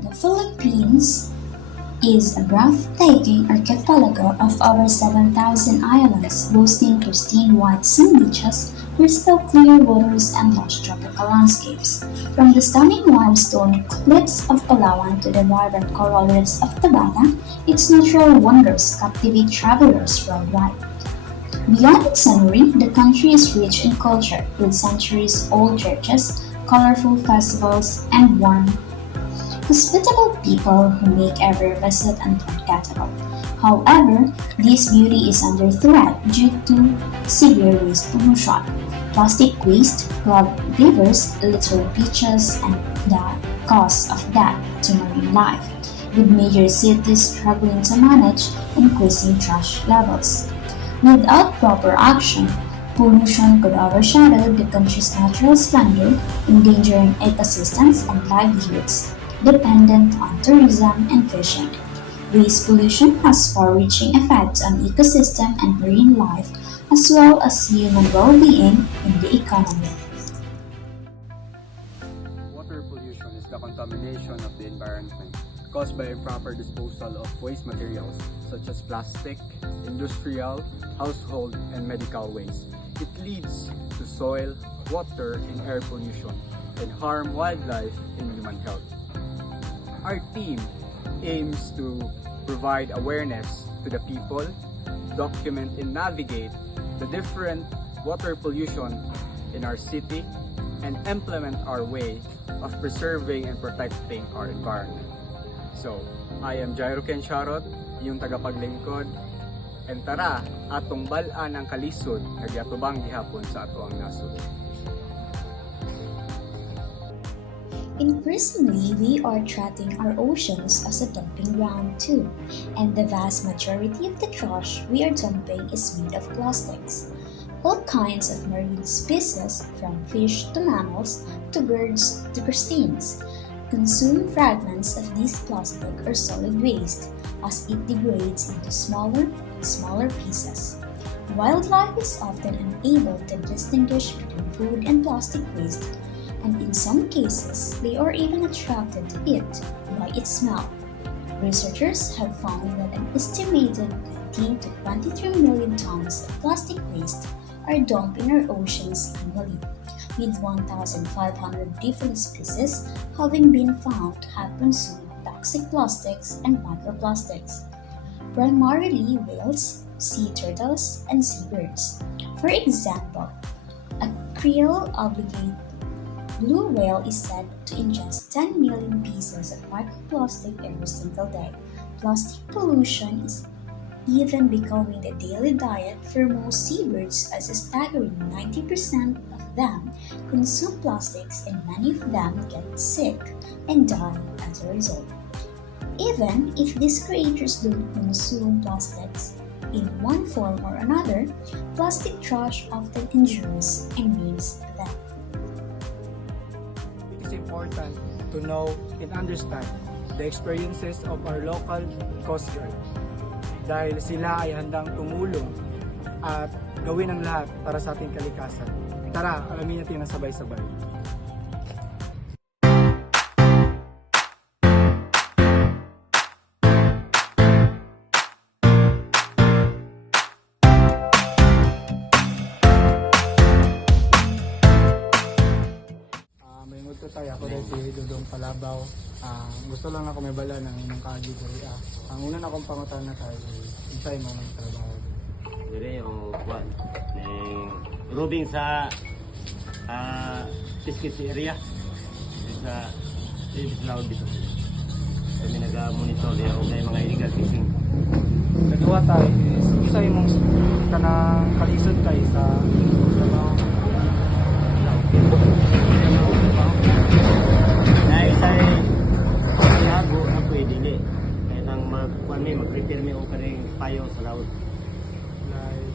The Philippines is a breathtaking archipelago of over 7,000 islands, boasting pristine white sand beaches, crystal clear waters, and lush tropical landscapes. From the stunning limestone cliffs of Palawan to the vibrant coral reefs of Tabata, its natural wonders captivate travelers worldwide. Beyond its scenery, the country is rich in culture, with centuries-old churches, colorful festivals, and warm hospitable people who make every visit unforgettable. However, this beauty is under threat due to severe waste pollution. Plastic waste clog rivers, litter beaches, and the cause of death to marine life, with major cities struggling to manage increasing trash levels. Without proper action, pollution could overshadow the country's natural splendor, endangering ecosystems and livelihoods dependent on tourism and fishing. Waste pollution has far-reaching effects on ecosystem and marine life, as well as human well-being in the economy. Water pollution is the contamination of the environment caused by improper disposal of waste materials such as plastic, industrial, household, and medical waste. It leads to soil, water, and air pollution and harm wildlife and human health. Our team aims to provide awareness to the people, document and navigate the different water pollution in our city, and implement our way of preserving and protecting our environment. So, I am Jairo Ken Charot, yung tagapaglingkod, and tara, atong balaan ang kalisod, nagyatubang gihapon sa ato ang nasod. Increasingly, we are treating our oceans as a dumping ground too, and the vast majority of the trash we are dumping is made of plastics. All kinds of marine species, from fish to mammals to birds to crustaceans, consume fragments of this plastic or solid waste as it degrades into smaller pieces. Wildlife is often unable to distinguish between food and plastic waste, and in some cases, they are even attracted to it by its smell. Researchers have found that an estimated 19 to 23 million tons of plastic waste are dumped in our oceans annually, with 1,500 different species having been found to have consumed toxic plastics and microplastics, primarily whales, sea turtles, and seabirds. For example, a krill obligate blue whale is said to ingest 10 million pieces of microplastic every single day. Plastic pollution is even becoming the daily diet for most seabirds, as a staggering 90% of them consume plastics and many of them get sick and die as a result. Even if these creatures don't consume plastics in one form or another, plastic trash often injures and maims them. It is important to know and understand the experiences of our local Coast Guard dahil sila ay handang tumulong at gawin ang lahat para sa ating kalikasan. Tara, alamin natin na sabay-sabay. Ako rin si Dudong Palabaw. Gusto lang ako may bala ng inyong kaagi ko. Ang una na akong pangutan na tayo, intay mo ng trabaho. Dire o kwan rubing sa Piskit area sa Laod dito. Kami nag-monitor ya og may mga illegal fishing. Nagawa tayo is isa imong kanang kalisod tayo sa trabaho. Mag-prepare mi o kaning payo sa laod. Like,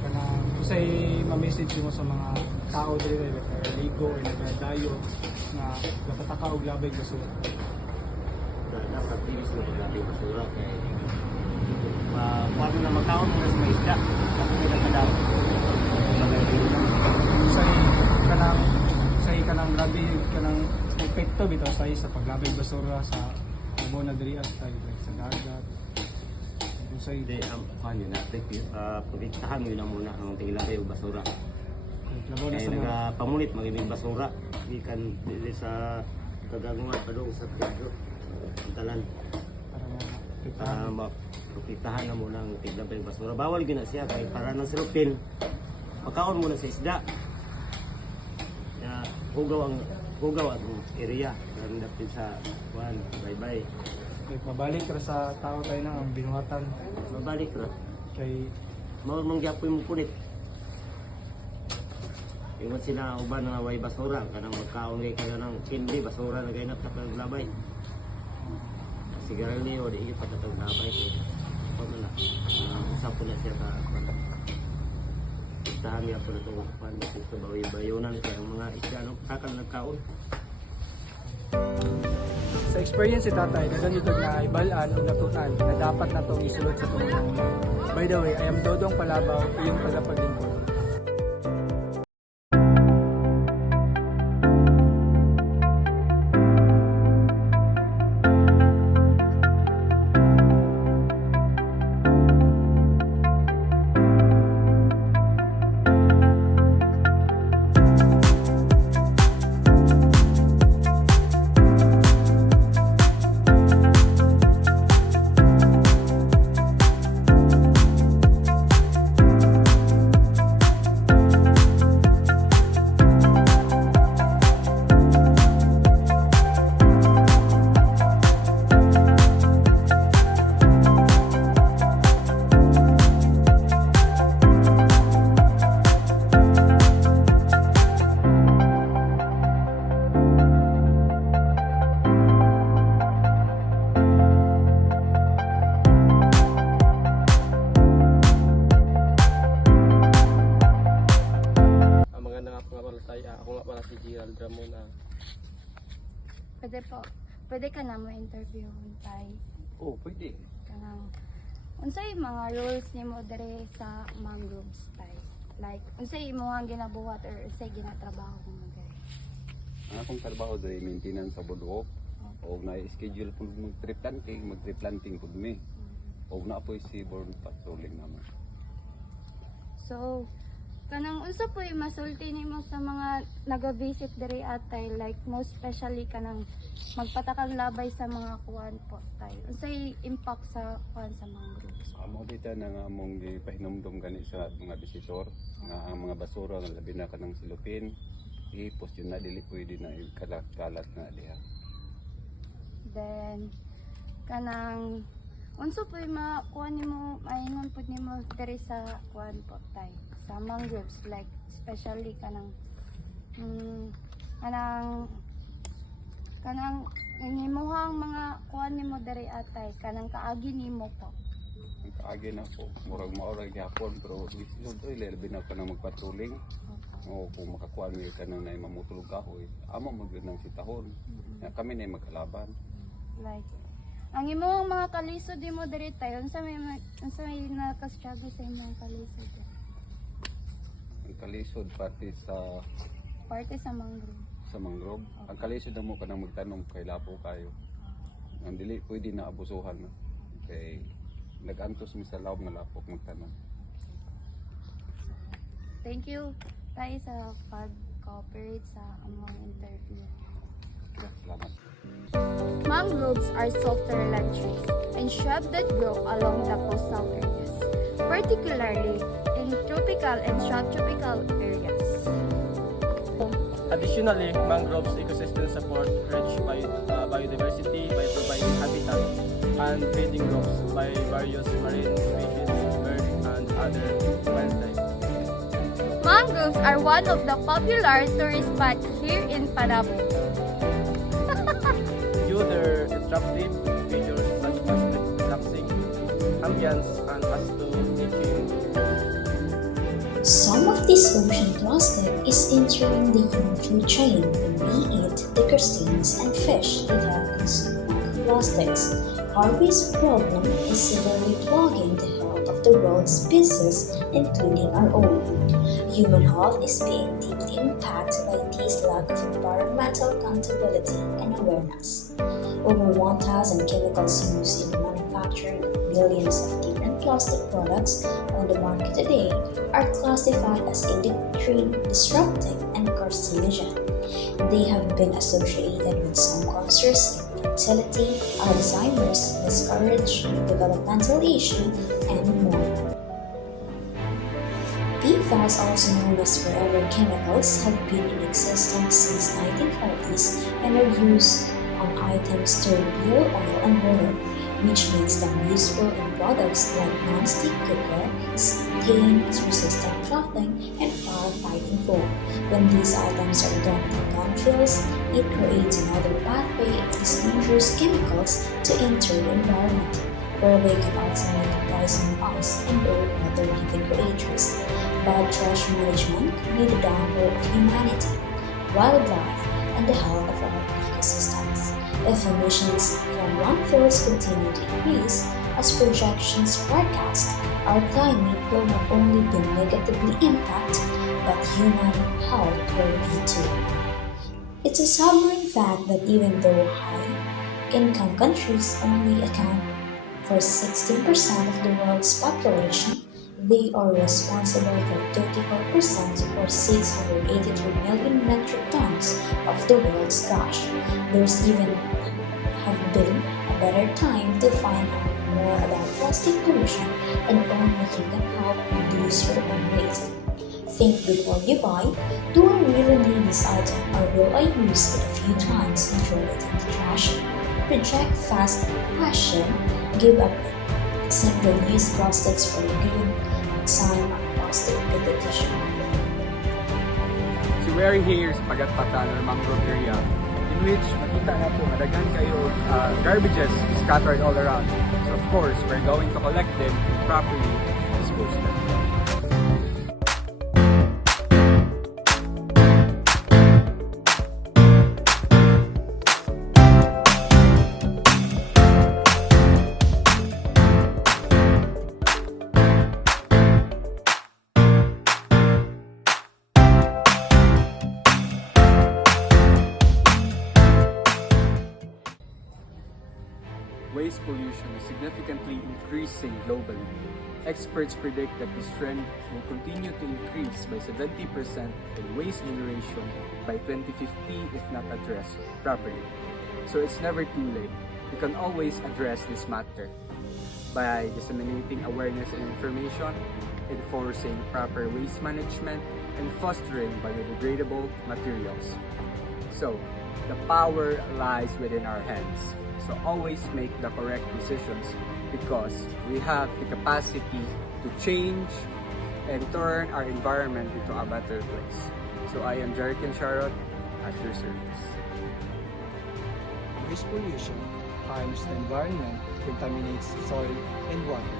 kanang usay ma-message mo sa mga tao dili ligo or nagdayo na napataka og labay basura. Dapat tiris na labay basura kay paano na magkaon mo sa isda kasi nila kadaw. Usay kanang labay kanang epekto bitaw sa paglabay basura sa amo na diri at tayo like sa dagat. Unsay Hindi, kuhan yun natin. Pagkiktahan mo na muna ang tigilabay o basura. labaw na Kaya sa mga nagapamulit, magiging basura. Ikan dili sa kagangungan pa doon sa Pedro. Ang talan. para Pagkiktahan na muna ang tigilabay o basura. Bawal gina siya kaya para ng silupin. Pagkaon muna sa isda. Kaya hugaw ang area. Karang dapit sa kuhan, bye-bye. mabalik ra sa tao tayo na ang binuhatan Mabalik ra. kay Mangyapoy mo punit. Ingon sila uban nga way basura kanang magkaon kay kanang kindi basura na gainap sa paglabay. Sigarilyo di pa tatag labay kay pag na usap po na siya ka tahan niya po na ito sa bayonan kaya ang mga isya kakal nagkaon. sa experience si tatay dagan ito na ibalaan o natunan na dapat na itong isulod sa tumulong. By the way, I am Dodong Palabaw, iyong tagapaglingkod. Pwede ka na mo interview tay. Oh, pwede. Kanang unsay mga rules nimo dere sa mangroves tay? Like unsay imong ginabuhat or unsay ginatrabaho mo dere? Ang akong trabaho diri maintenance sa bulok. O na-schedule po mag-tree planting po mi. O na po seaborne patrolling naman. So kanang unsa po yung masulti nimo sa mga naga-visit diri atay, like most especially kanang magpatakang labay sa mga kuwan po tay. Unsay impact sa kuwan sa mangroves? Amo dita na nga among gipahinumdum gani sa mga visitor nga ang mga basura nga labi na kanang silupin ipos yun na dili pwede na kalat na diha. Then kanang unsa po yung mga kuwan nimo maingon pud nimo diri sa kuwan po tay? Sa mangroves, like especially kanang inimuhang mga kuan nimo diri atay kanang kaagi nimo po. Ang kaagi na po murag maoray gyapon pero bisunod oy labi na kanang magpatrolling. O kung makakuha niyo kanang nay mamutulog kahoy amo magud nang sitahon. Kami na magkalaban. Like ang imong mga kalisod nimo diri tay unsa may naka-struggle sa imong kalisod? Ang kalisod pati sa mangrove. Sa mangrove. Okay. Ang kalisod na mo kanang magtanong kay lapo kayo. Ang dili pwede na abusuhan na. Kay nag-antos mi sa lawom nga lapok magtanong. Thank you tayo sa pag-cooperate sa among interview. Salamat. Mangroves are softer-land trees and shrubs that grow along the coastal areas, particularly in tropical and subtropical areas. Additionally, mangroves ecosystem support rich biodiversity by providing habitat and breeding grounds by various marine species, birds, and other wildlife. Mangroves are one of the popular tourist spots here in Panama. Due their attractive features such as relaxing ambience and as to teaching. Some of this ocean plastic is entering the human food chain, be it the crustaceans and fish that have consumed microplastics. Our waste problem is severely plaguing the health of the world's species, including our own. Human health is being deeply impacted by these is lack of environmental accountability and awareness. Over 1,000 chemicals used in the manufacturing of billions of different plastic products on the market today are classified as endocrine disrupting and carcinogen. They have been associated with some cancers, infertility, Alzheimer's, miscarriage, developmental issues, and more. PFAS, also known as forever chemicals, have been in existence since 1940s and are used on items stored beer, oil, and water, which makes them useful in products like non-stick cookware, stain-resistant clothing, and firefighting foam. When these items are dumped in landfills, it creates another pathway of these dangerous chemicals to enter the environment, where they can ultimately poison us and or other living creatures. Bad trash management can be the downfall of humanity, wildlife, and the health of our ecosystems. If emissions from landfills continue to increase, as projections forecast, our climate will not only be negatively impacted, but human health will be too. It's a sobering fact that even though high-income countries only account for 16% of the world's population, they are responsible for 34% or 683 million metric tons of the world's trash. There's even have been a better time to find out more about plastic pollution and only you can help reduce your own waste. Think before you buy, do I really need this item or will I use it a few times and throw it in the trash? Reject fast fashion, give up single-use plastics for good, sign on plastic petition. Si we're here sa Pagatpatan or Mangrove area, in which makita na po madagan kayo garbages scattered all around. So of course, we're going to collect them and properly dispose them. Waste pollution is significantly increasing globally. Experts predict that this trend will continue to increase by 70% in waste generation by 2050 if not addressed properly. So it's never too late. We can always address this matter by disseminating awareness and information, enforcing proper waste management, and fostering biodegradable materials. So, the power lies within our hands. So always make the correct decisions because we have the capacity to change and turn our environment into a better place. So I am Jerican Charot at your service. Waste pollution harms the environment, contaminates soil and water,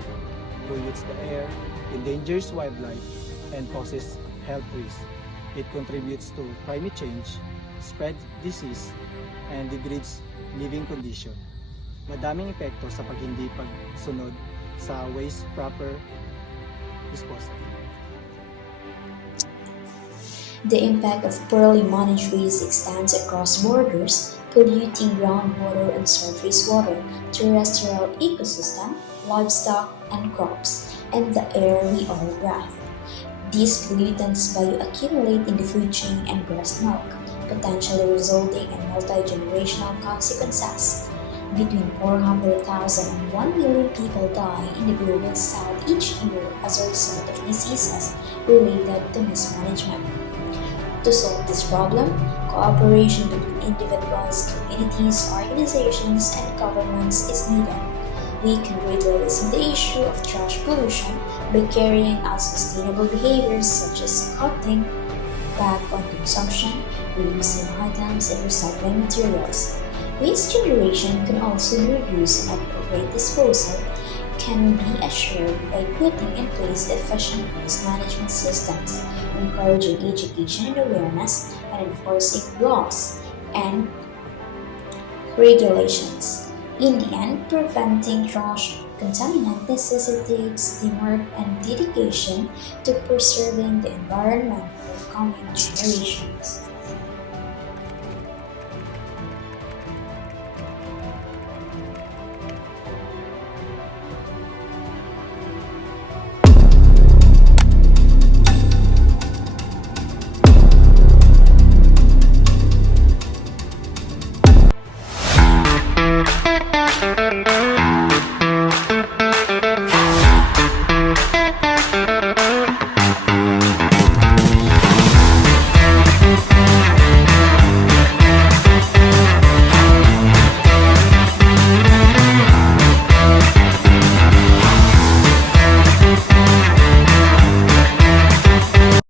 pollutes the air, endangers wildlife, and causes health risks. It contributes to climate change, spreads disease, and degrades living condition. Madaming epekto sa hindi pagsunod sa waste proper disposal. The impact of poorly managed waste extends across borders, polluting groundwater and surface water, terrestrial ecosystem, livestock, and crops, and the air we all breathe. These pollutants bioaccumulate in the food chain and breast milk, potentially resulting in multi-generational consequences. Between 400,000 and 1 million people die in the global south each year as a result of diseases related to mismanagement. To solve this problem, cooperation between individuals, communities, organizations, and governments is needed. We can greatly lessen the issue of trash pollution by carrying out sustainable behaviors such as cutting back on consumption, reusing items, and recycling materials. Waste generation can also be reduced and appropriate disposal can be assured by putting in place efficient waste management systems, encouraging education and awareness, and enforcing laws and regulations. In the end, preventing trash contaminant necessitates teamwork and dedication to preserving the environment for coming generations.